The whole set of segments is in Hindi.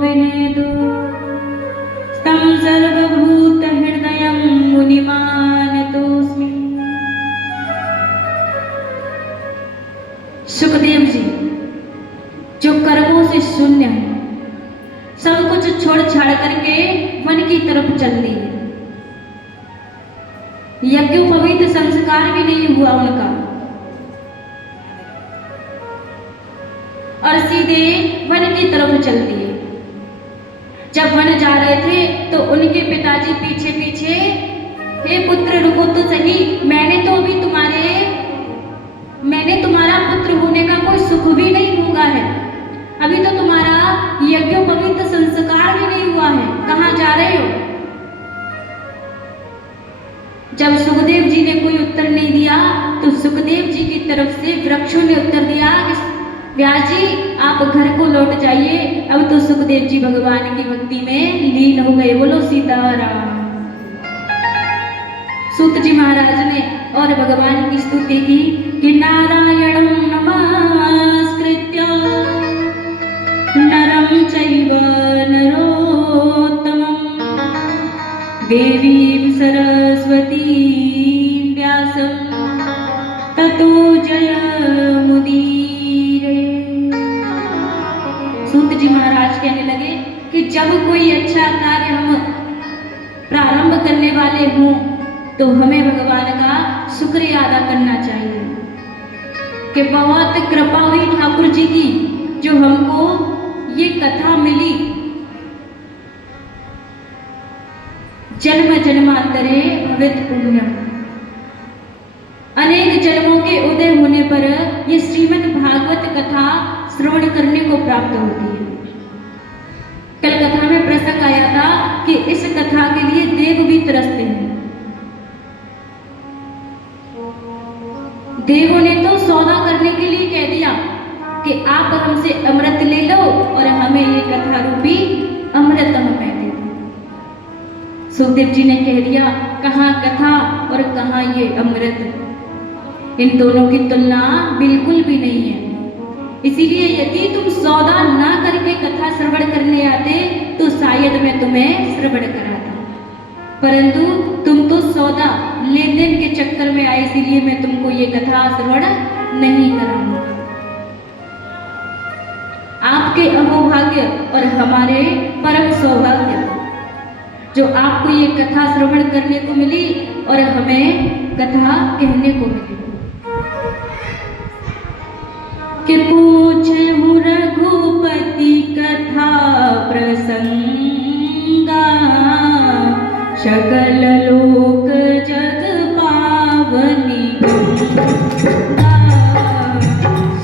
विनेदु तं सर्वभूतहृदयं मुनिमानतोऽस्मि। सुखदेव जी जो कर्मों से शून्य है, सब कुछ छोड़ छाड़ करके वन की तरफ चल दिए। यज्ञोपवीत संस्कार भी नहीं हुआ उनका और सीधे वन की तरफ चल दिए। जब वन जा रहे थे तो उनके पिताजी पीछे पीछे, हे पुत्र रुको तो सही, मैंने तुम्हारा पुत्र होने का कोई सुख भी नहीं भोगा है, अभी तो तुम्हारा यज्ञोपवीत संस्कार भी नहीं हुआ है, कहाँ जा रहे हो? जब सुखदेव जी ने कोई उत्तर नहीं दिया तो सुखदेव जी की तरफ से वृक्षों ने उत्तर दिया कि व्यास जी आप घर को लौट जाइए। अब तो सुखदेव जी भगवान की भक्ति में लीन हो गए। बोलो सीताराम। सूत जी महाराज ने और भगवान की स्तुति की कि नारायणं नमस्कृत्य नरं चैव नरोत्तमं देवीं सरस्वतीं व्यासं ततो जयमुदीरये। सूत जी महाराज कहने लगे कि जब कोई अच्छा कार्य हम प्रारंभ करने वाले हों तो हमें भगवान का शुक्रिया अदा करना चाहिए कि बहुत कृपा हुई ठाकुर जी की जो हमको ये कथा मिली। जन्म जन्मांतरे भवेत् पुण्यम, अनेक जन्मों के उदय होने पर ये श्रीमद् भागवत कथा श्रवण करने को प्राप्त होती है। कल कथा में प्रसंग आया था कि इस कथा के लिए देव भी तरसते हैं। देवों ने तो सौदा करने के लिए कह दिया कि आप हमसे अमृत ले लो और हमें ये कथा रूपी अमृत हमें दे दो। सुखदेव जी ने कह दिया कहाँ कथा और कहाँ ये अमृत, इन दोनों की तुलना बिल्कुल भी नहीं है। इसीलिए यदि तुम सौदा ना करके कथा श्रवण करने आते तो शायद मैं तुम्हें श्रवण कराता, परंतु तुम तो सौदा लेन देन के चक्कर में आए, इसीलिए मैं तुमको ये कथा श्रवण नहीं कराऊंगा। आपके अहोभाग्य और हमारे परम सौभाग्य जो आपको ये कथा श्रवण करने को मिली और हमें कथा कहने को मिली। कि पूछे रघुपति कथा प्रसंगा, सकल लोक जग पावनी गंगा,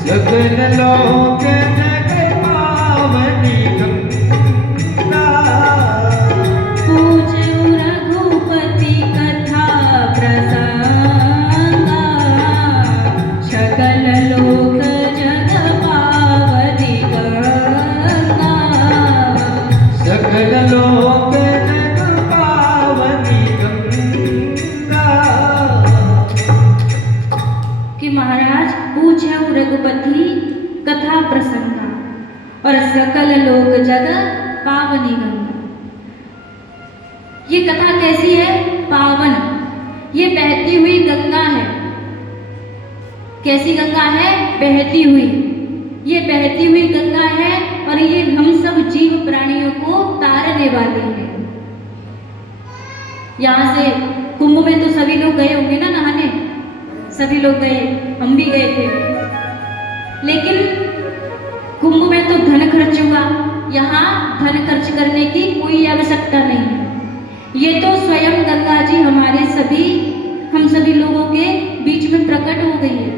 सकल लोक जग पावनी गंगा। पूछे रघुपति कथा प्रसंगा, सकल लोक जग पावनी गंगा, सकल लोक जग पावनी गंगा। कि महाराज पूछे रघुपति कथा प्रसंगा और सकल लोक जग पावनी गंगा। ये कथा कैसी है? पावन, ये बहती हुई गंगा है। कैसी गंगा है? बहती हुई। ये बहती हुई गंगा है और ये हम सब जीव प्राणियों को तारने वाली है। यहाँ से कुंभ में तो सभी लोग गए होंगे ना नहाने, सभी लोग गए, हम भी गए थे। लेकिन कुंभ में तो धन खर्च हुआ, यहाँ धन खर्च करने की कोई आवश्यकता नहीं है। ये तो स्वयं गंगा जी हमारे हम सभी लोगों के बीच में प्रकट हो गई है।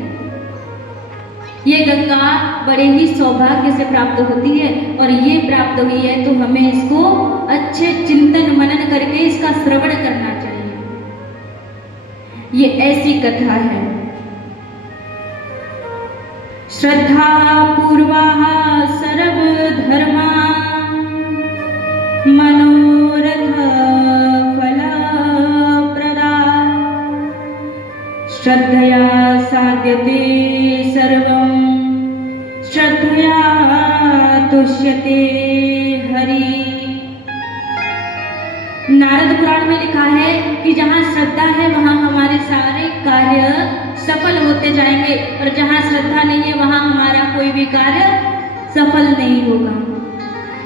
ये गंगा बड़े ही सौभाग्य से प्राप्त होती है और ये प्राप्त हुई है तो हमें इसको अच्छे चिंतन मनन करके इसका श्रवण करना चाहिए। ये ऐसी कथा है। श्रद्धा पूर्वाः सर्व धर्मा मनोरथ फलप्रदा, श्रद्धया साध्यते सर्वं श्रद्धया तुष्यते हरि। नारद पुराण में लिखा है कि जहाँ श्रद्धा है वहाँ हमारे सारे कार्य सफल होते जाएंगे, और जहाँ श्रद्धा नहीं है वहाँ हमारा कोई भी कार्य सफल नहीं होगा।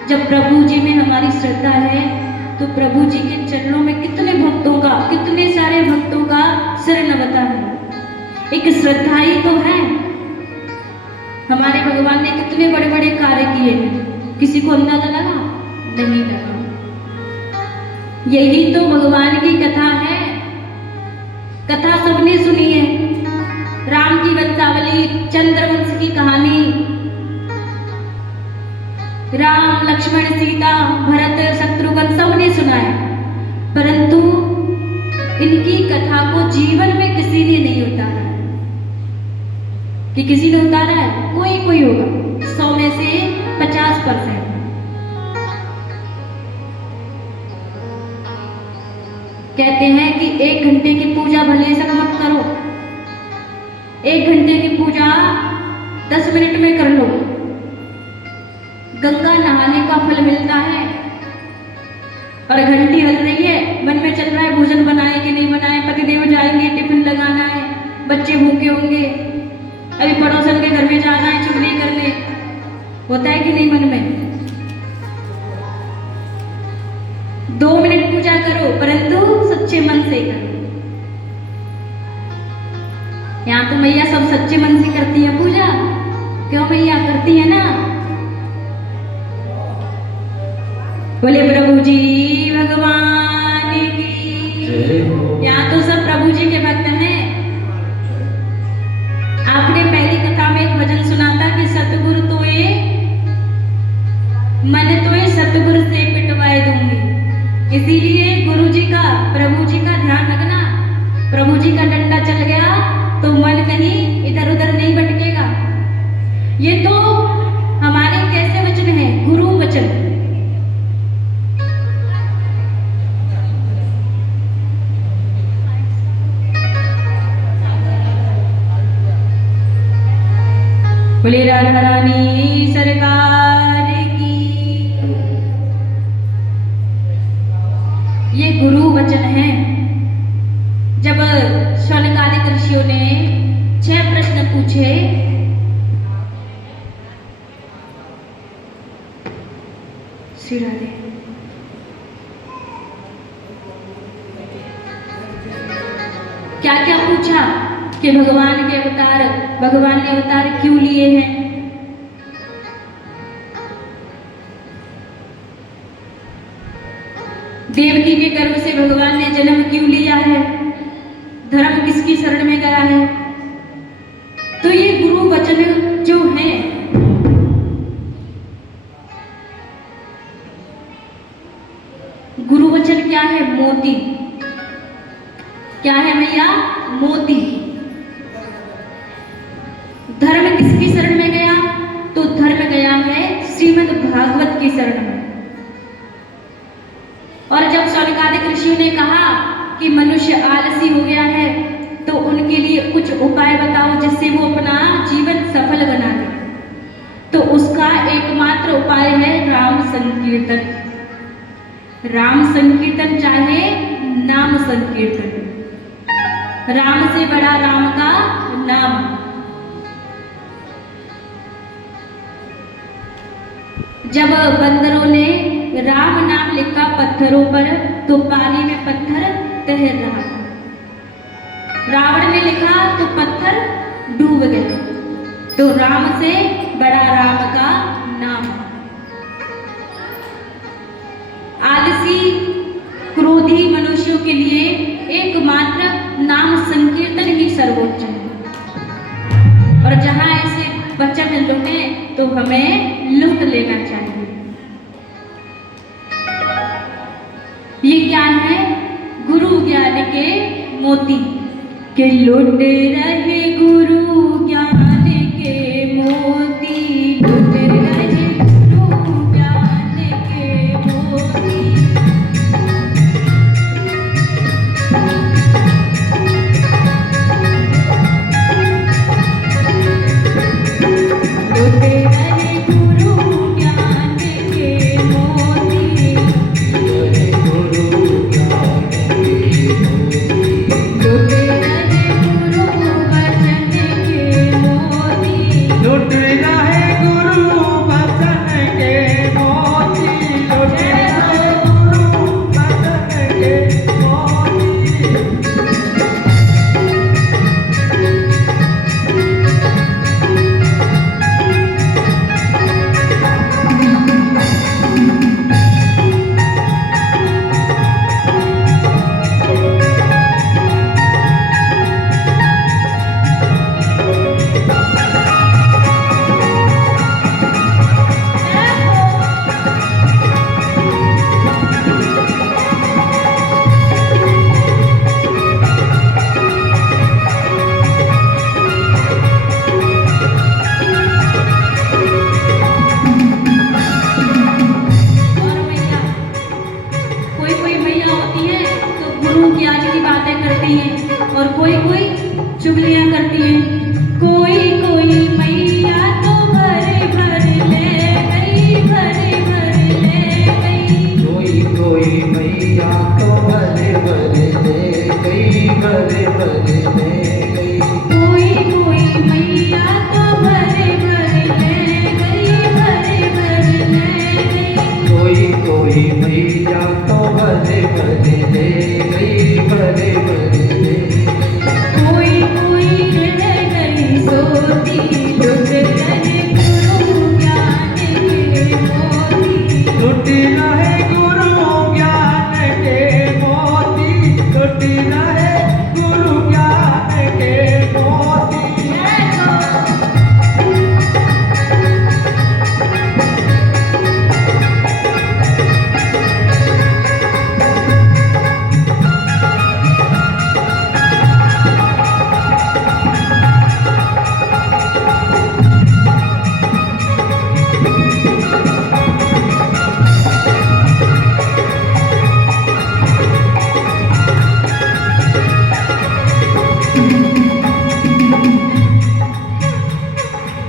जब प्रभु जी में हमारी श्रद्धा है तो प्रभु जी के चरणों में कितने भक्तों का, कितने सारे भक्तों का सिर नवता है। एक श्रद्धा ही तो है। हमारे भगवान ने कितने बड़े बड़े कार्य किए हैं, किसी को अंदाजा लगा? नहीं लगा। यही तो भगवान की कथा है। कथा सबने सुनी है, राम की वंशावली, चंद्रवंश की कहानी, राम लक्ष्मण सीता भरत शत्रुघ्न सबने सुना है, परंतु इनकी कथा को जीवन में किसी ने नहीं उतारा है। कि किसी ने उतारा है? कोई कोई होगा, 100 में से 50%। कहते हैं कि 1 घंटे की पूजा भले से मत करो, 1 घंटे की पूजा 10 मिनट में कर लो। गंगा नहाने का फल मिलता है, और घंटी हल रही है, मन में चल रहा है भोजन बनाए कि नहीं बनाए, पतिदेव जाएंगे, टिफिन लगाना है, बच्चे भूखे होंगे, अभी पड़ोसन के घर में जाना है चुगली करने, होता है कि नहीं मन में? 2 मिनट पूजा करो, परंतु सच्चे मन से करो। यहाँ तो मैया सब सच्चे मन से करती है पूजा, क्यों मैया करती है ना? बोले प्रभु जी भगवान की। यहाँ तो सब प्रभु जी के भक्त हैं। आपने पहली कथा में एक भजन सुना था कि सतगुरु तोए मन तोए सतगुरु से पिटवाए दूंगी। इसीलिए गुरु जी का, प्रभु जी का ध्यान रखना। प्रभु जी का डंडा चल गया तो मन कहीं इधर उधर नहीं भटकेगा। ये तो हमारे कैसे वचन हैं? गुरु वचन। बोले राधा रानी सरकार की। ये गुरु वचन है। जब शौनकादिक ऋषियों ने 6 प्रश्न पूछे, श्री राधे, क्या क्या पूछा कि भगवान के अवतार, भगवान ने अवतार क्यों लिए हैं, देवकी के गर्भ से भगवान ने जन्म क्यों लिया है, धर्म किसकी शरण में गया है। तो ये गुरु वचन जो है, गुरु वचन क्या है? मोती। क्या है भैया? मोती। धर्म किसकी शरण में गया? तो धर्म गया है श्रीमद् भागवत की शरण में। और जब शौनकादिक ऋषियों ने कहा कि मनुष्य आलसी हो गया है, तो उनके लिए कुछ उपाय बताओ जिससे वो अपना जीवन सफल बना ले, तो उसका एकमात्र उपाय है राम संकीर्तन। राम संकीर्तन चाहे नाम संकीर्तन, राम से बड़ा राम का नाम। जब बंदरों ने राम नाम लिखा पत्थरों पर, तो पानी में पत्थर तैर रहा था। रावण ने लिखा तो पत्थर डूब गए। तो राम से बड़ा राम का नाम। आलसी क्रोधी मनुष्यों के लिए एकमात्र नाम संकीर्तन ही सर्वोच्च है। और जहां ऐसे वचन लुटे तो हमें लूट लेना चाहिए। ये क्या है? गुरु ज्ञान के मोती के लुट रहे गुरु ज्ञान के मोती, लुट रहे गुरु ज्ञान के मोती। लुट रहे गुरु ज्ञान करती है, कोई कोई मैया तो भर भर ले गई, भर भर ले गई। कोई कोई मैया तो भरे भरे ले गई, भरे भरे ले गई। कोई कोई मैया तो भर भर ले गई, भर भर ले गई। कोई कोई मैया तो भरे भरे ले गई, भरे भरे ले गई। कोई कोई रह गई सोती, लुट गए गुरु ज्ञान के मोती। लुट रहे गुरु ज्ञान के मोती, लुट रहे गुरु ज्ञान के मोती।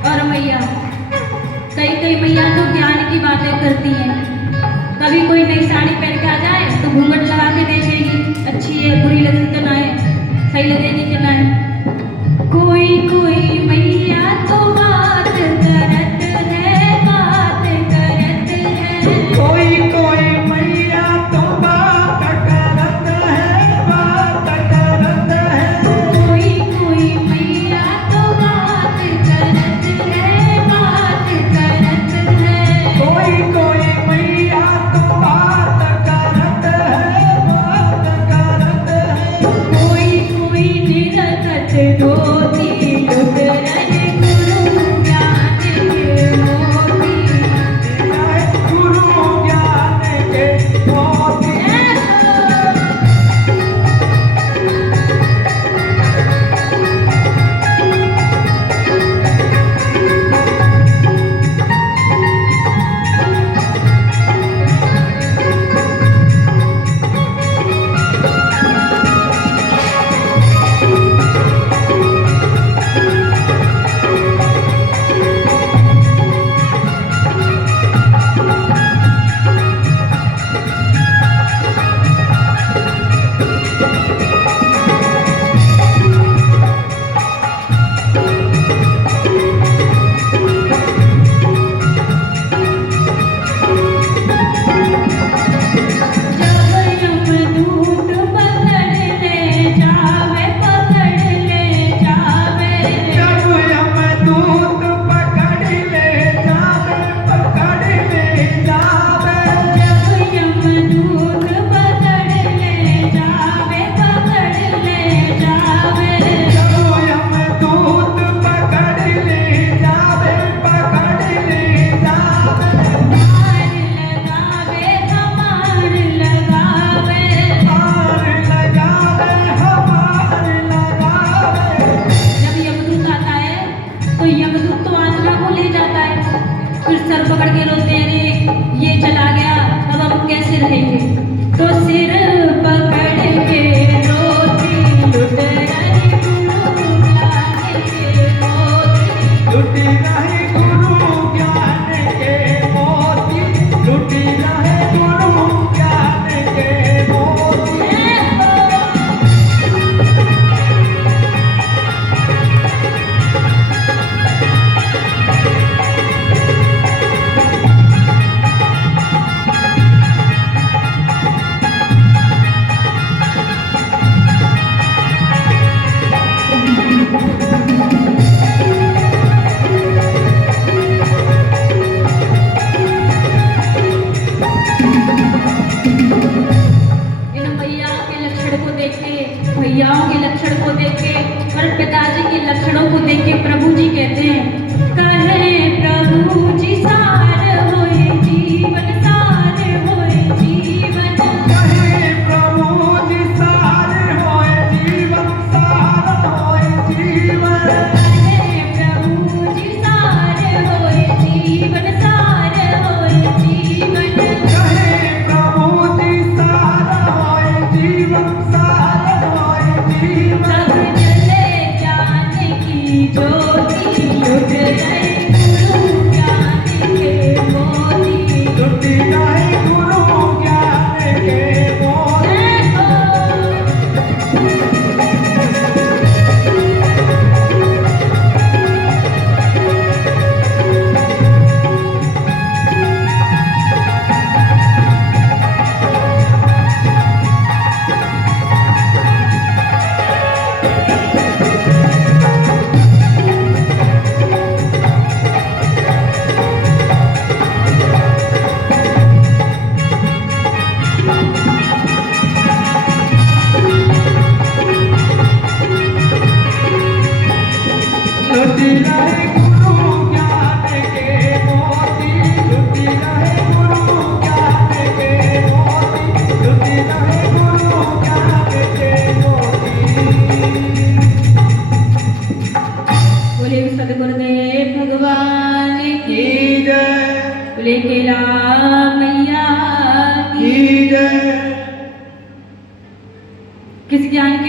और मैया, कई कई मैया तो ज्ञान की बातें करती हैं। कभी कोई नई साड़ी पहन के आ जाए तो घूंघट लगा के देखेगी, अच्छी है बुरी लगी तो ना है, सही लगेगी कि ना है। कोई कोई मैया तो बात करत है, बात करत है। कोई कोई मैया तो बात करत है, बात करत है। कोई कोई मैया तो बात करत है, बात करत है। कोई कोई मैया तो बात करत है, बात करत है। कोई कोई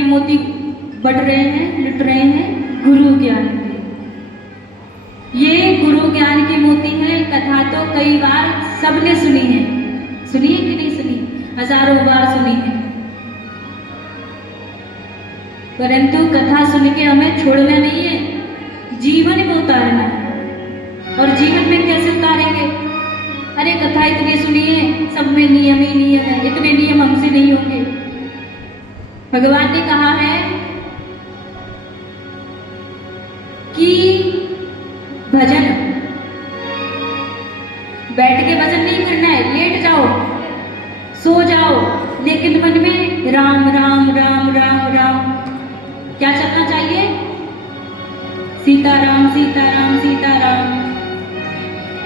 मोती बढ़ रहे हैं, लुट रहे हैं गुरु ज्ञान के। ये गुरु ज्ञान की मोती है। कथा तो कई बार सबने सुनी है, सुनी है कि नहीं सुनी? हजारों बार सुनी है, परंतु कथा सुन के हमें छोड़ना नहीं है, जीवन में उतारना है। और जीवन में कैसे उतारेंगे? अरे कथा इतनी सुनी है, सब में नियम ही नियम है, इतने नियम हमसे नहीं होंगे। भगवान ने कहा है कि भजन, बैठ के भजन नहीं करना है, लेट जाओ, सो जाओ, लेकिन मन में राम राम राम राम राम क्या चलना चाहिए? सीताराम सीताराम सीताराम।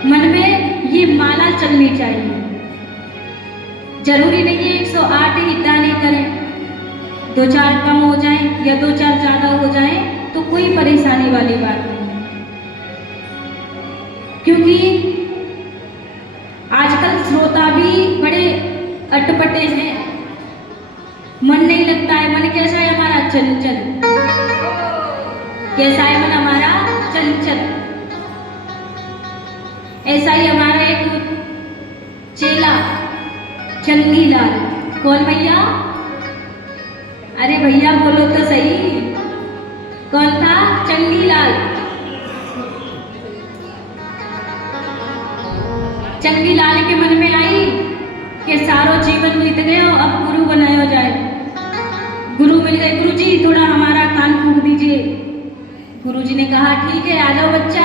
मन में ये माला चलनी चाहिए। जरूरी नहीं है 108 ही दाने करें, 2-4 कम हो जाए या 2-4 ज्यादा हो जाए तो कोई परेशानी वाली बात नहीं है। क्योंकि आजकल श्रोता भी बड़े अटपटे हैं, मन नहीं लगता है। मन कैसा है हमारा? चंचल। कैसा है मन हमारा? चंचल। ऐसा ही हमारा एक चेला चंगीलाल। कौन भैया? अरे भैया बोलो तो सही, कौन था? चंगीलाल। चंगीलाल के मन में आई कि सारो जीवन बीत गए, अब गुरु बनाया जाए। गुरु मिल गए। गुरु जी थोड़ा हमारा कान फूंक दीजिए। गुरु जी ने कहा ठीक है, आ जाओ बच्चा,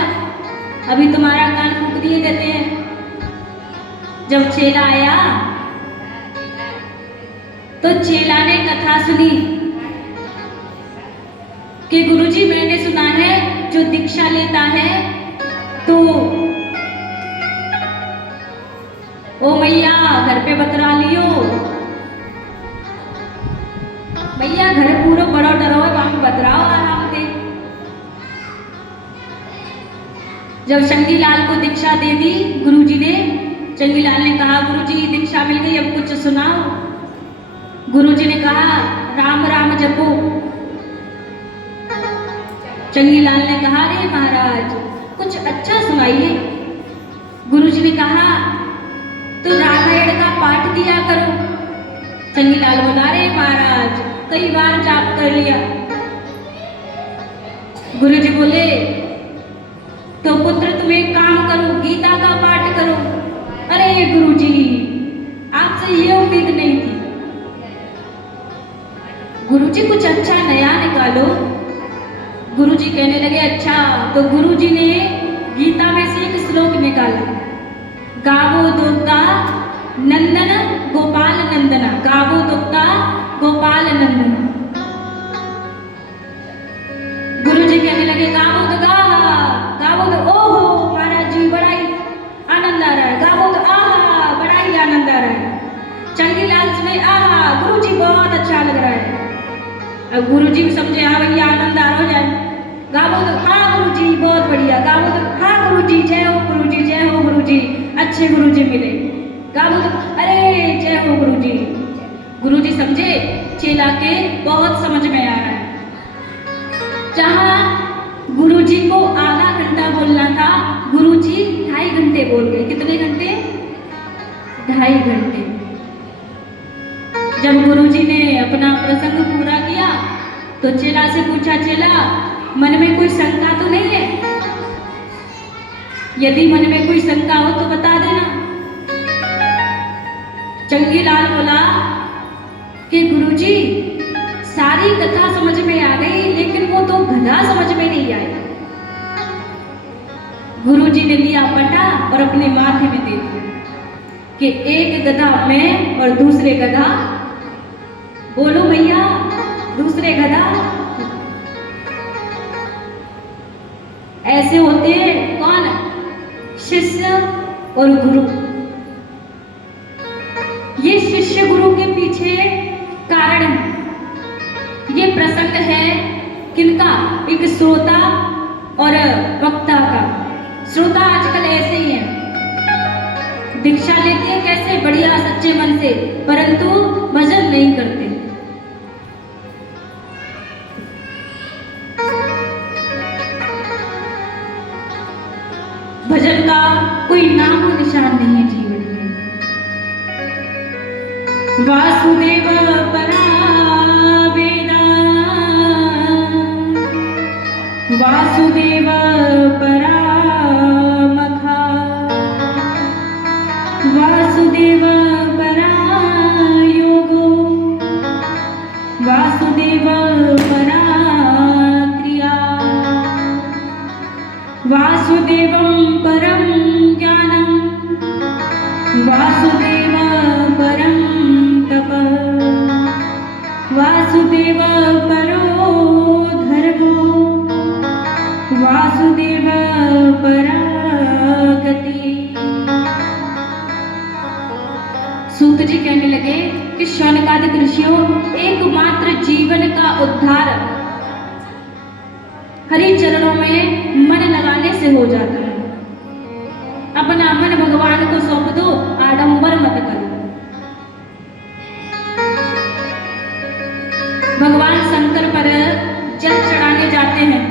अभी तुम्हारा कान फूंक दिए देते हैं। जब चेला आया तो चेला ने कथा सुनी कि गुरुजी मैंने सुना है जो दीक्षा लेता है तो ओ मैया घर पे बतरा लियो, मैया घर पूरा बड़ा डरो है, वहां बतराओ आराम से। जब चंगीलाल को दीक्षा दे दी गुरुजी ने, चंगीलाल ने कहा गुरुजी दीक्षा मिल गई, अब कुछ सुनाओ। गुरुजी ने कहा राम राम जपो। चंगीलाल ने कहा रे महाराज कुछ अच्छा सुनाइए। गुरुजी ने कहा तो रामायण का पाठ किया करो। चंगीलाल बोला रे महाराज कई बार जाप कर लिया। गुरुजी बोले तो पुत्र तुम एक काम करो, गीता का पाठ करो। अरे गुरुजी आपसे ये उम्मीद नहीं थी। गुरुजी कुछ अच्छा नया निकालो। गुरुजी कहने लगे अच्छा। तो गुरुजी ने गीता में से एक श्लोक निकाला, गावो दुग्धा नंदन गोपाल नंदना, गावो दुग्धा गोपाल नंदना। गुरुजी कहने लगे गावो तो गावो तो ओहो महाराज जी बड़ा ही आनंद आ रहा है, गावो तो आहा बड़ा ही आनंद आ रहा है। चंगीलाल सुने आहा गुरुजी बहुत अच्छा लग रहा है। अब गुरुजी भी समझे हाँ भैया आनंद आ हो जाए। गावो तो हाँ गुरुजी बहुत बढ़िया, गावो तो हाँ गुरुजी जय हो गुरुजी, जय हो गुरुजी, अच्छे गुरुजी मिले। गावो तो अरे जय हो गुरुजी। गुरुजी समझे चेला के बहुत समझ में आ रहा है। जहां गुरुजी को आधा घंटा बोलना था गुरुजी 2.5 घंटे बोल गए। कितने घंटे? 2.5 घंटे। जब गुरुजी ने अपना प्रसंग पूरा किया तो चेला से पूछा चेला मन में कोई शंका तो नहीं है? यदि मन में कोई शंका हो तो बता देना। चंगीलाल बोला कि गुरुजी सारी कथा समझ में आ गई लेकिन वो तो गधा समझ में नहीं आया। गुरुजी ने लिया पटा और अपने माथे में दे दिया कि एक गधा मैं और दूसरे गधा बोलो भैया दूसरे गधा। ऐसे होते हैं कौन? शिष्य और गुरु। ये शिष्य गुरु के पीछे कारण है। ये प्रसंग है किनका? एक श्रोता और वक्ता का। श्रोता आजकल ऐसे ही है, दीक्षा लेते हैं कैसे बढ़िया सच्चे मन से, परंतु भजन नहीं करते। कोई नामो निशान नहीं है जीवन में। वासुदेव परा वेदा, वासुदेव परा मखा, वासुदेव परा योगो, वासुदेव परा क्रिया, वासुदेवं परं ज्ञानं, वासुदेव परं तप, वासुदेव परो धर्मो, वासुदेव परा गति। सूत जी कहने लगे कि शौनकादिक ऋषियों, एकमात्र जीवन का उद्धार हरि चरणों में मन लगाने से हो जाता है। अपना मन भगवान को सौंप दो, आडंबर मत करो। भगवान शंकर पर जल चढ़ाने जाते हैं,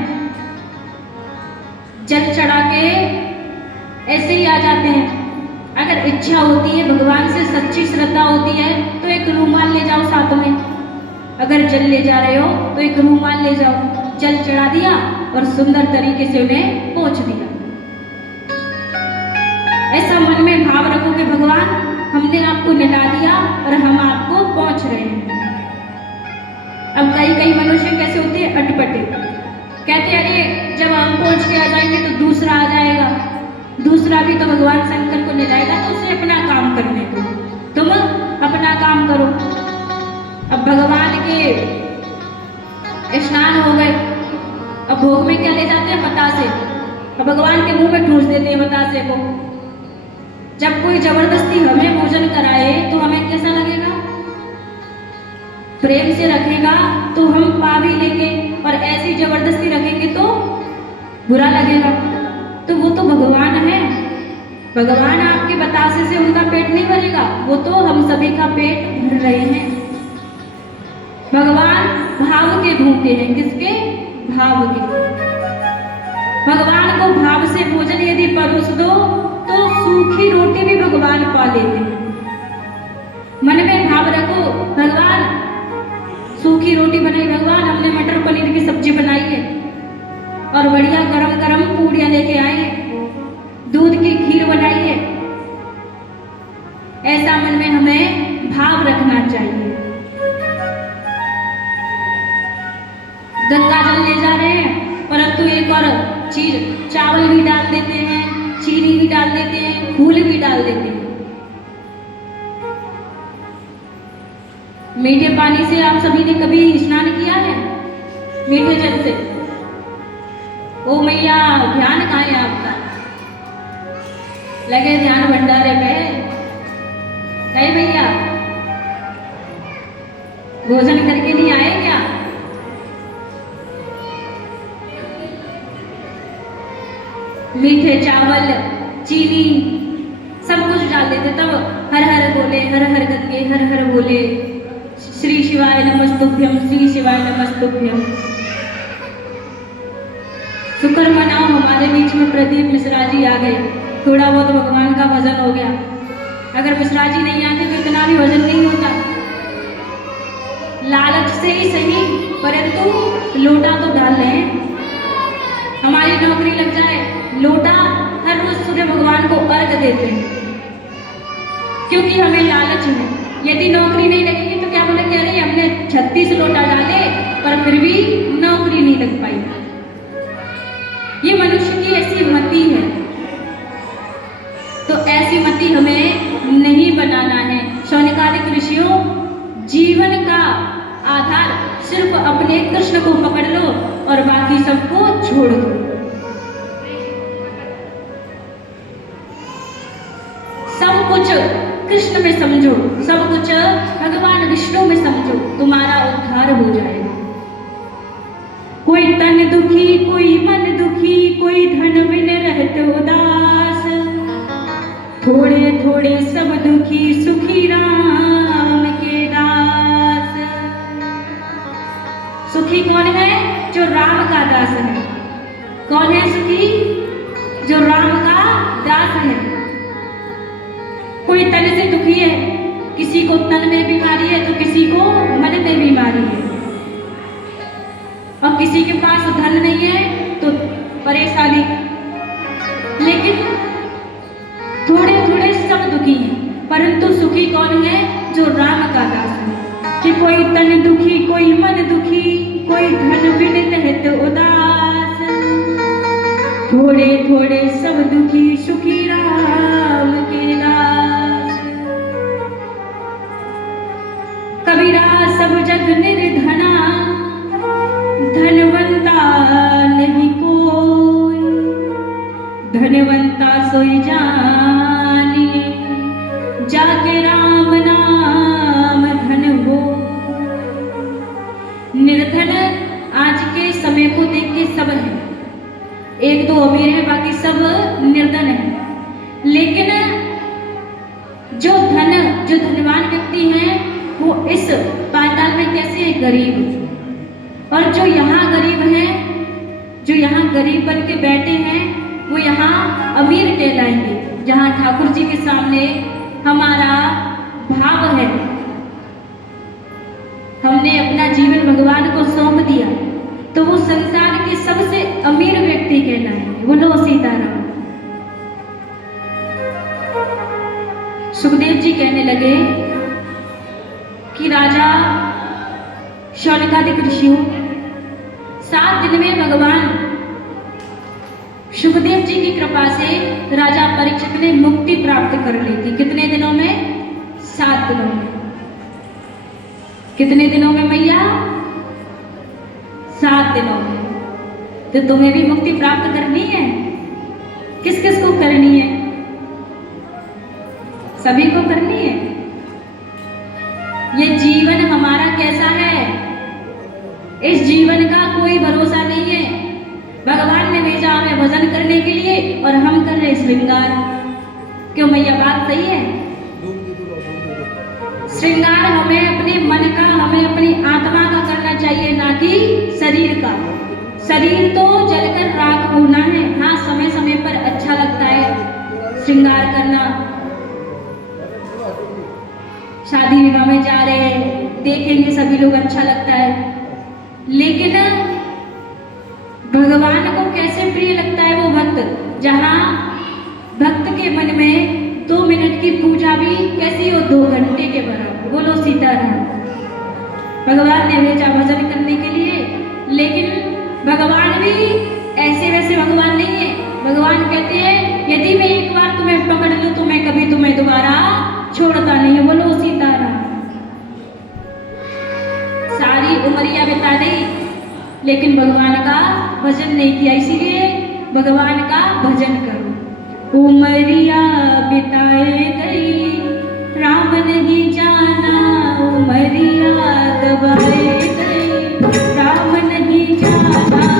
जल चढ़ा के ऐसे ही आ जाते हैं। अगर इच्छा होती है, भगवान से सच्ची श्रद्धा होती है, तो एक रूमाल ले जाओ साथ में। अगर जल ले जा रहे हो तो एक रूमाल ले जाओ, जल चढ़ा दिया और सुंदर तरीके से उन्हें पहुंच दिया। ऐसा मन में भाव रखो कि भगवान, हमने आपको निला दिया और हम आपको पहुंच रहे हैं। अब कई मनुष्य कैसे होते हैं, अटपटे, कहते हैं अरे जब हम पहुंच के आ जाएंगे तो दूसरा आ जाएगा, दूसरा भी तो भगवान शंकर को निलाएगा, तो उसे अपना काम करने दो, तुम अपना काम करो। अब भगवान के स्नान हो गए, अब भोग में क्या ले जाते हैं, बतासे। अब भगवान के मुंह में ठूस देते हैं बतासे को। जब कोई जबरदस्ती हमें भोजन कराए तो हमें कैसा लगेगा? प्रेम से रखेगा तो हम पा भी लेंगे, और ऐसी जबरदस्ती रखेंगे तो बुरा लगेगा। तो वो तो भगवान है, भगवान आपके बतासे से उनका पेट नहीं भरेगा, वो तो हम सभी का पेट भर रहे हैं। भगवान भाव के भूखे हैं, किसके? भाव के। भगवान को भाव से भोजन यदि परोस दो तो सूखी रोटी भी भगवान पा लेते हैं। मन में भाव रखो, भगवान सूखी रोटी बनाई, भगवान हमने मटर पनीर की सब्जी बनाई है और बढ़िया गरम गरम पूड़ियां लेके आए हैं, दूध की खीर बनाई है। ऐसा मन में हमें भाव रखना चाहिए। गंगा जल ले जा रहे हैं, परंतु एक और चीज, चावल भी डाल देते हैं, चीनी भी डाल देते हैं, फूल भी डाल देते हैं। मीठे पानी से आप सभी ने कभी स्नान किया है? मीठे जल से? ओ मैया, ध्यान कहाँ है आपका? लगे ध्यान भंडारे पे? कहे भैया भोजन करके नहीं आए क्या? मीठे चावल, चीनी सब कुछ डाल देते, तब हर हर बोले, हर हर गंगे हर हर बोले, श्री शिवाय नमस्तुभ्यम, श्री शिवाय नमस्तुभ्यम। शुक्र मनाओ हमारे बीच में प्रदीप मिश्रा जी आ गए, थोड़ा बहुत भगवान का भजन हो गया। अगर मिश्रा जी नहीं आते तो इतना भी भजन नहीं होता। लालच से ही सही, परंतु लोटा तो डाल रहे हैं। हमारी नौकरी लग जाए, लोटा हर रोज सूर्य भगवान को अर्घ देते हैं, क्योंकि हमें लालच है। यदि नौकरी नहीं लगेगी तो क्या बोलेंगे, अरे हमने 36 लोटा डाले पर फिर भी नौकरी नहीं लग पाई। ये मनुष्य की ऐसी मति है, तो ऐसी मति हमें नहीं बनाना है। शौनकादिक ऋषियों, जीवन का आधार सिर्फ अपने कृष्ण को पकड़ लो और बाकी सबको छोड़ दो। सब कुछ कृष्ण में समझो, सब कुछ भगवान विष्णु में समझो, तुम्हारा उद्धार हो जाएगा। कोई तन दुखी, कोई मन दुखी, कोई धन बिन रहते उदास, थोड़े थोड़े सब दुखी, सुखी राम के दास। सुखी कौन है? जो राम का दास है। कौन है सुखी? जो राम का दास है। तन से दुखी है, किसी को तन में बीमारी है तो किसी को मन में बीमारी है, और किसी के पास धन नहीं है तो परेशानी। लेकिन थोड़े थोड़े सब दुखी हैं, परंतु सुखी कौन है? जो राम का दास है। कि कोई तन दुखी, कोई मन दुखी, कोई धन बिन रहत उदास, थोड़े थोड़े सब दुखी, सुखी राम के दास। कबीरा सब जग निर्धना, धनवंता नहीं कोई, धनवंता सोई जानी, जाके राम नाम धन हो। निर्धन आज के समय को देख के सब है, एक दो अमीर है, बाकी सब निर्धन है। लेकिन जो धनवान व्यक्ति है वो इस पाताल में कैसे है? गरीब। और जो यहाँ गरीब है, जो यहाँ गरीब बन के बैठे हैं, वो यहाँ अमीर कहलाएंगे। जहाँ ठाकुर जी के सामने हमारा भाव है, हमने अपना जीवन भगवान को सौंप दिया, तो वो संसार के सबसे अमीर व्यक्ति कहलाएंगे। बोलो सीताराम। सुखदेव जी कहने लगे कि राजा शौनकादिक ऋषियों 7 दिन में भगवान सुखदेव जी की कृपा से राजा परीक्षित ने मुक्ति प्राप्त कर ली थी। कितने दिनों में? 7 दिनों में। कितने दिनों में मैया? 7 दिनों में। तो तुम्हें भी मुक्ति प्राप्त करनी है। किस किस को करनी है? सभी को करनी है। ये जीवन हमारा कैसा है? इस जीवन का कोई भरोसा नहीं है। भगवान ने भेजा हमें भजन करने के लिए और हम कर रहे श्रृंगार। क्यों मैया, बात सही है? श्रृंगार हमें अपने मन का, हमें अपनी आत्मा का करना चाहिए, ना कि शरीर का। शरीर तो जलकर राख होना है। हाँ, समय समय पर अच्छा लगता है श्रृंगार करना। शादी विवाह में जा रहे हैं, देखेंगे सभी लोग, अच्छा लगता है। लेकिन भगवान को कैसे प्रिय लगता है वो भक्त? जहाँ भक्त के मन में 2 मिनट की पूजा भी कैसी हो? 2 घंटे के बराबर। बोलो सीताराम। भगवान ने भेजा भजन करने के लिए, लेकिन भगवान भी ऐसे वैसे भगवान नहीं है। भगवान कहते हैं यदि मैं एक बार तुम्हें पकड़ लूं तो मैं कभी तुम्हें दोबारा छोड़ता नहीं है। बोलो सीताराम। सारी उमरिया बिता दी, लेकिन भगवान का भजन नहीं किया। इसीलिए भगवान का भजन करो। उमरिया बिताए गई, राम नहीं जाना, उमरिया गवाए गई, राम नहीं जाना।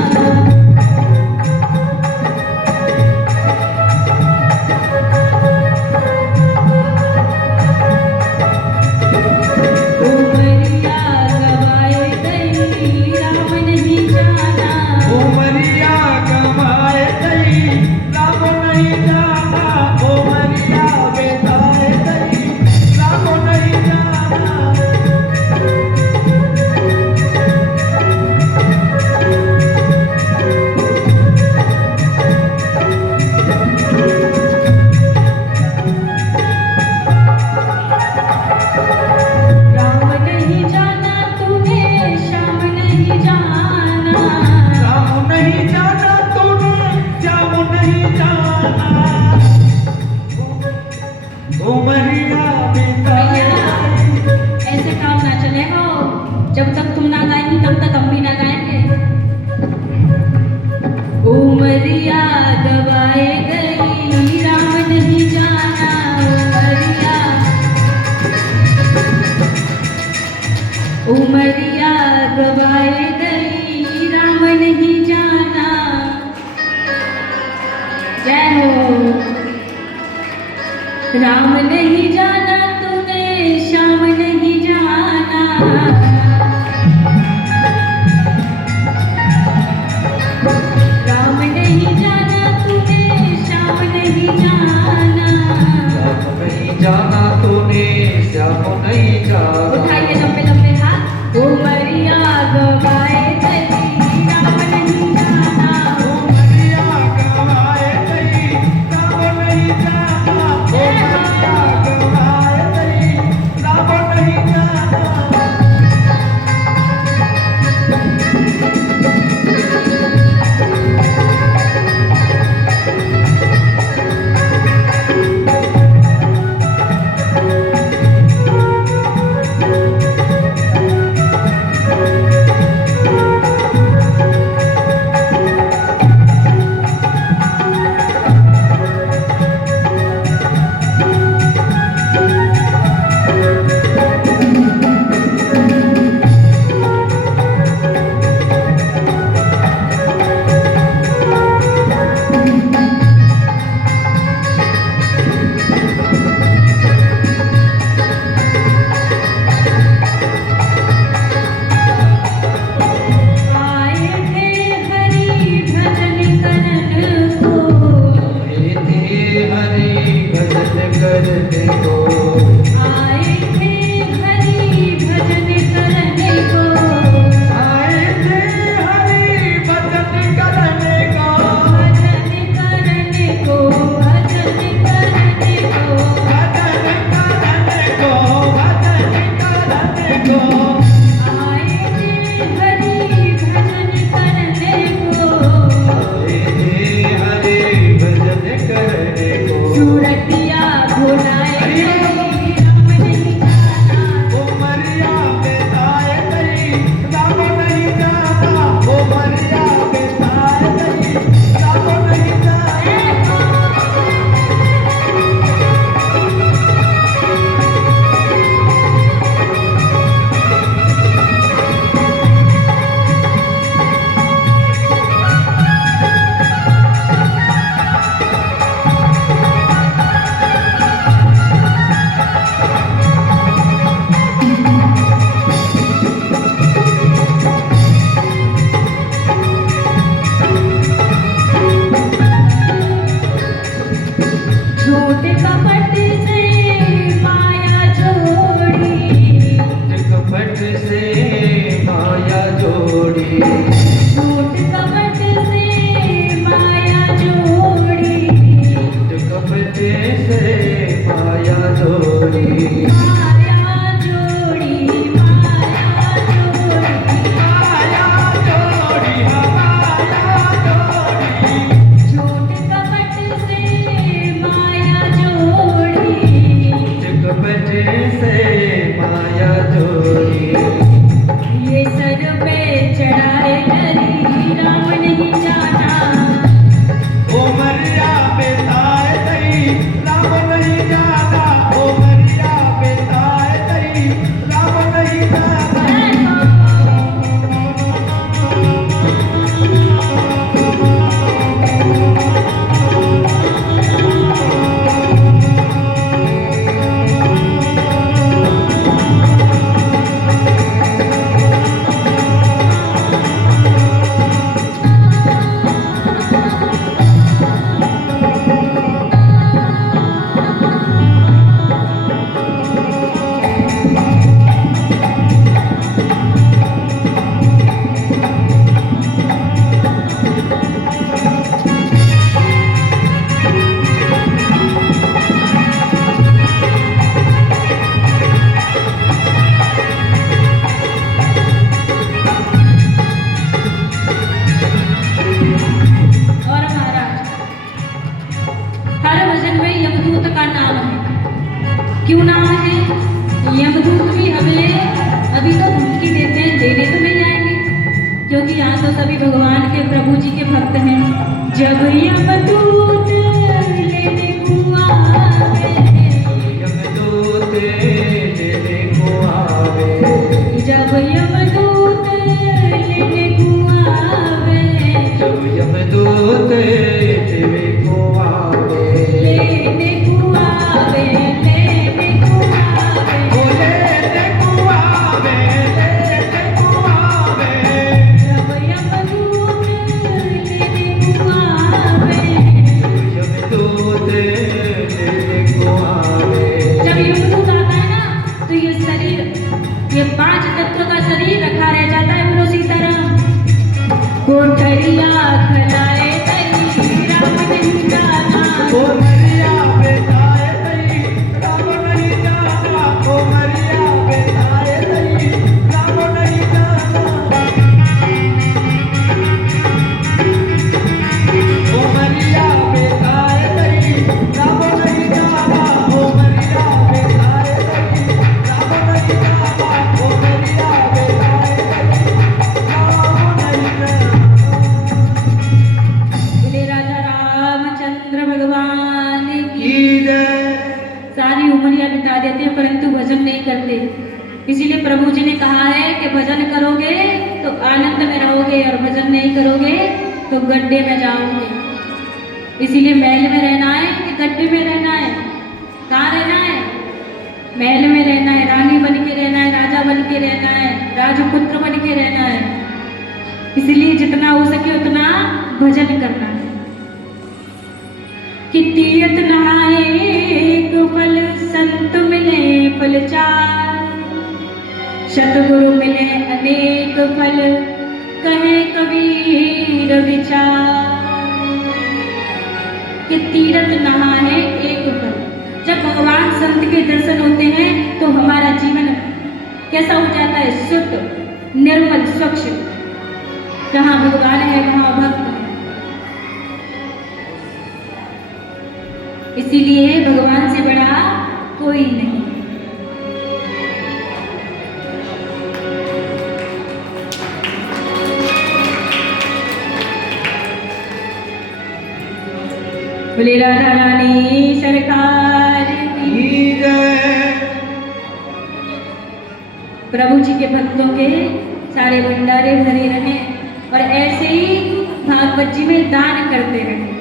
जब तक तुम ना गाएंगी तब तक हम भी ना गाएंगे। उमरिया गवाए गई, राम नहीं जाना, उमरिया गवाए गई, राम नहीं जाना। जय हो। राम नहीं जाना तूने, श्याम नहीं जाना, राम नहीं जाना तूने, श्याम नहीं जाना, राम नहीं जाना माया जोड़ी माया जोड़ी माया जोड़ी माया जोड़ी झूठ कपट से माया जोड़ी कपट से माया जोड़ी ये सर पे चढ़ाए हरी राम नहीं जाना ओ मरिया बेताए तई राम नहीं जाना ओ मरिया बेताए तई राम नहीं जाना और महाराज हर भजन में यमदूत का नाम है। क्यों नाम है? यमदूत भी हमें अभी तो धमकी देते हैं, देने तो नहीं आएंगे क्योंकि यहाँ तो सभी भगवान के प्रभु जी के भक्त हैं। जब यमदूत लेने को आवे यमदूत लेने को आवे जब यमदूत लेने को आवे जब यमदूत लेने को आवे लेने को आवे लेने को आवे ओ लेने को आवे लेने को आवे जब यमदूत लेने को आवे यमदूत लेने को आवे जब यमदूत आता है ना तो ये शरीर, ये 5 तत्व का शरीर रखा रह जाता है। बोलो सीताराम। कोठरिया खलाए तई राम नहीं जाना ओ मरिया बेताए तई राम नहीं जाना ओ मरिया बेताए तई राम नहीं जाना ओ मरिया बेताए तई राम नहीं जाना ओ मरिया बेताए तई राम नहीं जाना ओ मरिया बेताए तई राम नहीं जाना बोले राजा रामचंद्र भगवान की की जय सारी उमरियां बिता देते हैं परंतु भजन नहीं करते। इसीलिए प्रभु जी ने कहा है कि भजन करोगे तो आनंद में रहोगे और भजन नहीं करोगे तो गड्ढे में जाओगे। इसीलिए महल में रहना है कि गड्ढे में रहना है? कहाँ रहना है? महल में रहना है, रानी बन के रहना है, राजा बन के रहना है, राजपुत्र बन के रहना है। इसलिए जितना हो सके उतना भजन करना है। कि तीर्थ नहाए एक फल, संत मिले फल 4, सतगुरु मिले अनेक फल, कहे कबीर विचार। कि तीर्थ नहाए एक फल, जब भगवान संत के दर्शन होते हैं तो हमारा जीवन कैसा हो जाता है? शुद्ध, निर्मल, स्वच्छ। जहाँ भगवान है वहाँ भक्त है। इसीलिए भगवान से बड़ा कोई नहीं। बोले राधा रानी सरकार की जय। प्रभु जी के भक्तों के सारे भंडारे भरे रहे और ऐसे ही भागवत जी में दान करते रहे।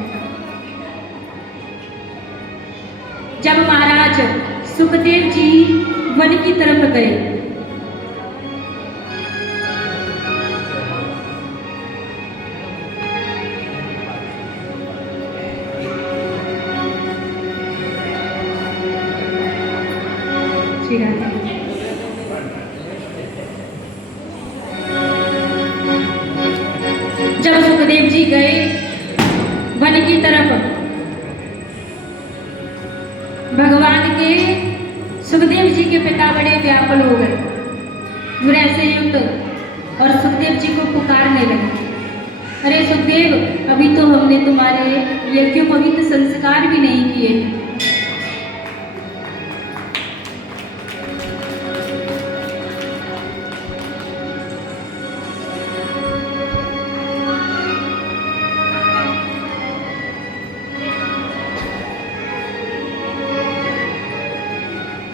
जब महाराज सुखदेव जी वन की तरफ गए जब सुखदेव जी गए वन की तरफ, भगवान के सुखदेव सुखदेव जी के पिता बड़े व्याकुल हो गए, विरह से युक्त, और सुखदेव जी को पुकारने लगे, अरे सुखदेव, अभी तो हमने तुम्हारे यज्ञोपवीत संस्कार भी नहीं किए।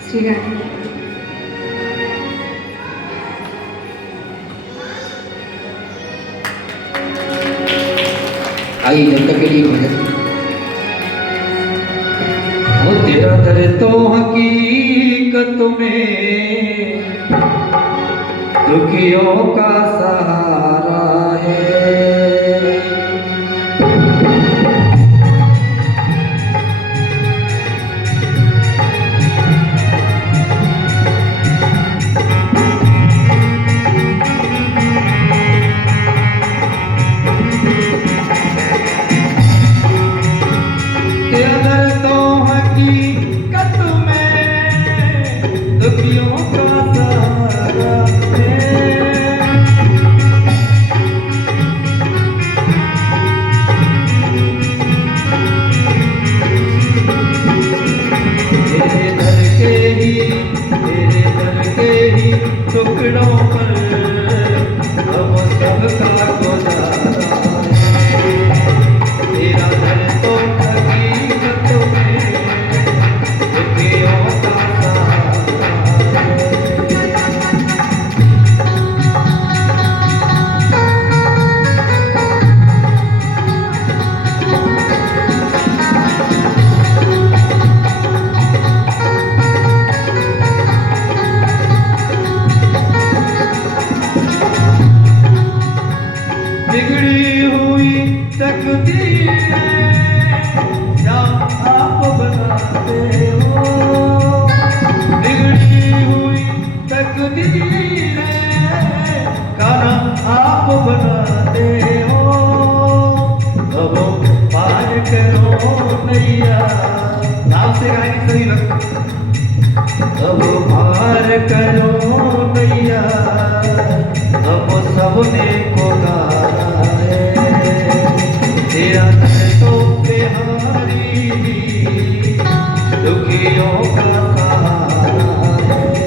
श्री राधे। आइए जनता के लिए भजन। वो तेरा दर तो हकीकत में दुखियों का सहारा है। टुकड़ों पर अब सबका गुजारा है। तेरा दर तो हकीकत में दुखियों का सहारा है। बिगड़ी हुई तकदीर क्या आप बनाते हो। बिगड़ी हुई तकदीर क्या आप बनाते हो। अब पार करो नैया, नाम से गाएंगे सभी लोग। अब पार करो नैया, अब सबने को गारा है। तेरा दर तो बिहारी दुखियों का सहारा है।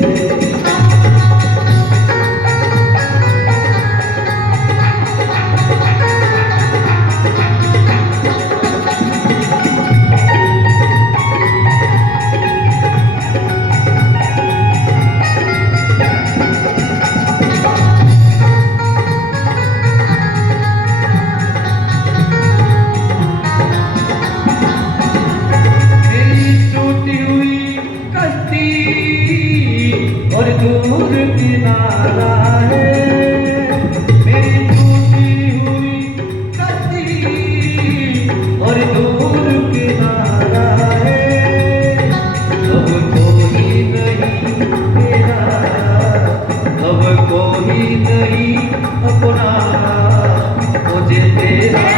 और दूर किनारा है मेरी टूटी हुई कश्ती, और दूर किनारा है। अब कोई नहीं मेरा, अब कोई नहीं अपना, मुझे तेरा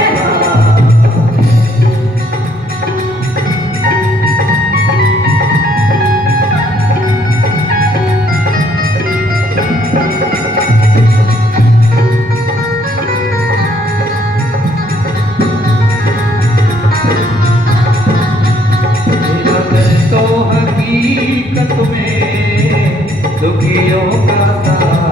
हकीकत में दुखियों का सहारा।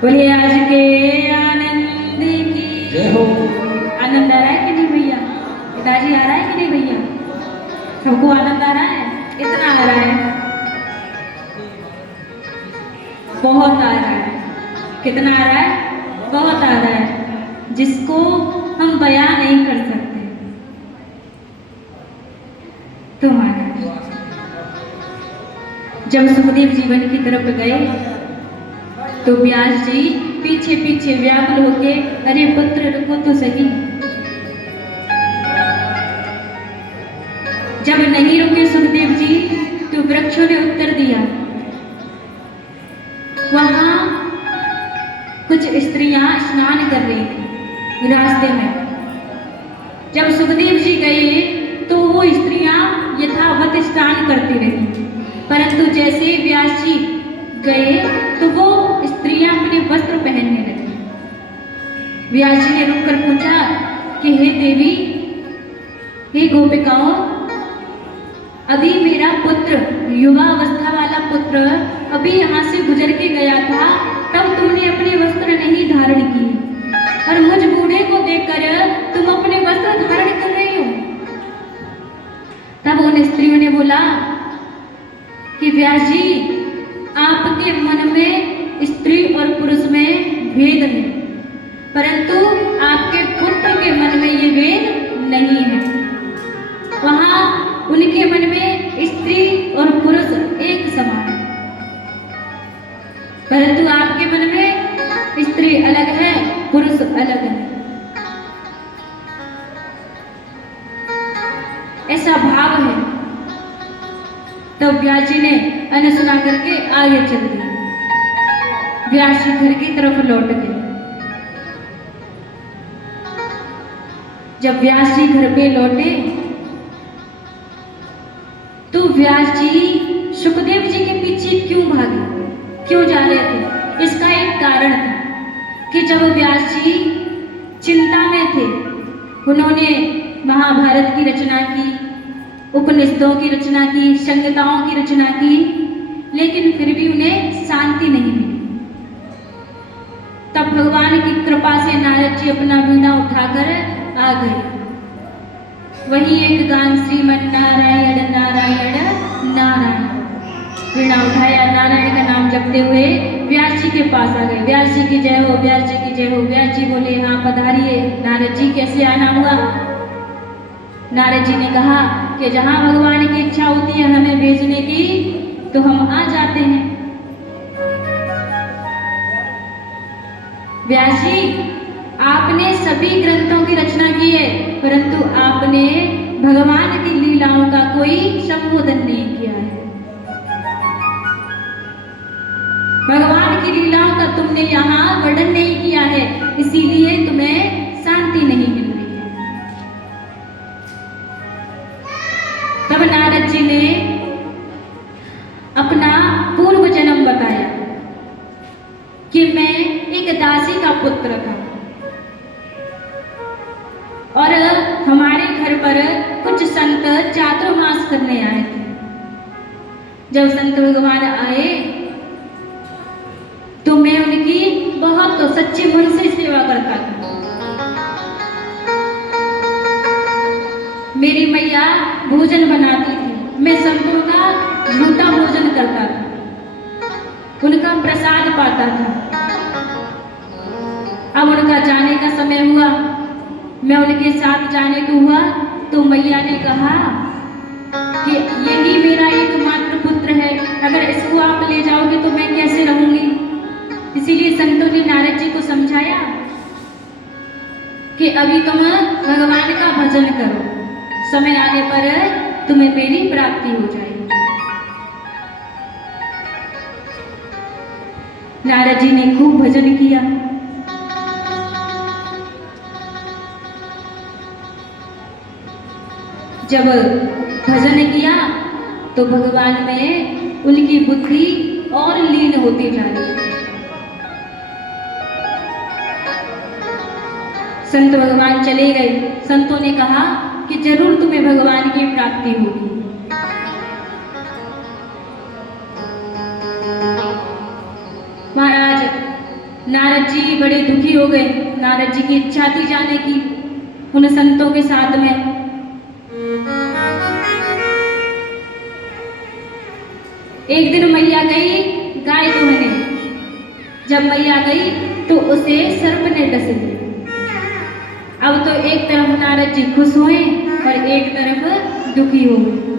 बोले आज के आनंद की जय हो। आनंद आ रहा है कि नहीं भैया? पिताजी आ रहा है कि नहीं भैया? सबको आनंद आ रहा है? इतना आ रहा है, बहुत आ रहा है। कितना आ रहा है? बहुत आ रहा है, जिसको हम बयां नहीं कर सकते। तो महाराज जब सुखदेव जी वन की तरफ गए तो व्यास जी पीछे पीछे व्याकुल होके, अरे पुत्र रुको तो सही। जब नहीं रुके सुखदेव जी तो वृक्षों ने उत्तर दिया। वहां कुछ स्त्रियां स्नान कर रही थी रास्ते में। जब सुखदेव जी गए तो वो स्त्रियां यथावत स्नान करती रही, परंतु जैसे व्यास जी गए तो वो स्त्रियां अपने वस्त्र पहनने लगी। व्यास जी ने रुककर पूछा कि हे देवी, हे गोपिकाओं, अभी मेरा पुत्र, युवा अवस्था वाला पुत्र अभी यहाँ से गुजर के गया था, तब तुमने अपने वस्त्र नहीं धारण किए और मुझ बूढ़े को देखकर तुम अपने वस्त्र धारण कर रही हो। तब उन स्त्रियों ने बोला कि व्यास जी, आपके मन में स्त्री और पुरुष में भेद है, परंतु आपके पुत्र के मन में ये भेद नहीं है। वहां उनके मन में स्त्री और पुरुष एक समान है, परंतु आपके मन में स्त्री अलग है, पुरुष अलग है। ऐसा भाव है। तब व्यास जी ने अनसुना करके आगे चल दिया। व्यास जी घर की तरफ लौट गए। जब व्यास जी घर पे लौटे तो व्यास जी सुखदेव जी के पीछे क्यों भागे, क्यों जा रहे थे? इसका एक कारण था कि जब व्यास जी चिंता में थे, उन्होंने महाभारत की रचना की, उपनिषदों की रचना की, संहिताओं की रचना की, लेकिन फिर भी उन्हें शांति नहीं मिली। तब भगवान की कृपा से नारद जी अपना वीणा उठाकर आ गए। वही एक गान, श्रीमन नारायण नारायण नारायण। वीणा उठाया, नारायण का नाम जपते हुए व्यास जी के पास आ गए। व्यास जी की जय हो, व्यास जी की जय हो। व्यास जी बोले, हाँ पधारिए। नारद जी, कैसे आना हुआ? नारद जी ने कहा कि जहां भगवान की इच्छा होती है हमें भेजने की, तो हम आ जाते हैं। व्यास जी, आपने सभी ग्रंथों की रचना की है, परंतु आपने भगवान की लीलाओं का कोई संबोधन नहीं किया है। भगवान की लीलाओं का तुमने यहाँ वर्णन नहीं किया है, इसीलिए तुम्हें शांति नहीं मिल रही है। तब नारद जी ने अपना पूर्व जन्म बताया कि मैं एक दासी का पुत्र था और हमारे घर पर कुछ संत चातुर्मास करने आए थे। जब संत भगवान आए तो मैं उनकी बहुत तो सच्चे मन से सेवा करता था। मेरी मैया भोजन बनाती थी, मैं संतों का झूठा भोजन करता था, उनका प्रसाद पाता था। अब उनका जाने का समय हुआ, मैं उनके साथ जाने को हुआ तो मैया ने कहा कि यही मेरा एकमात्र पुत्र है, अगर इसको आप ले जाओगे तो मैं कैसे रहूंगी। इसीलिए संतों ने नारद जी को समझाया कि अभी तुम भगवान का भजन करो, समय आने पर तुम्हें मेरी प्राप्ति हो जाएगी। नारद जी ने खूब भजन किया। जब भजन किया तो भगवान में उनकी बुद्धि और लीन होती जा रही। संत भगवान चले गए। संतों ने कहा कि जरूर तुम्हें भगवान की प्राप्ति होगी। महाराज नारद जी बड़े दुखी हो गए। नारद जी की इच्छा थी जाने की उन संतों के साथ में। एक दिन मैया गई गाय दुहने। जब मैया गई तो उसे सर्प ने डस लिया। अब तो एक तरफ नारद जी खुश हुए और एक तरफ दुखी हो गए।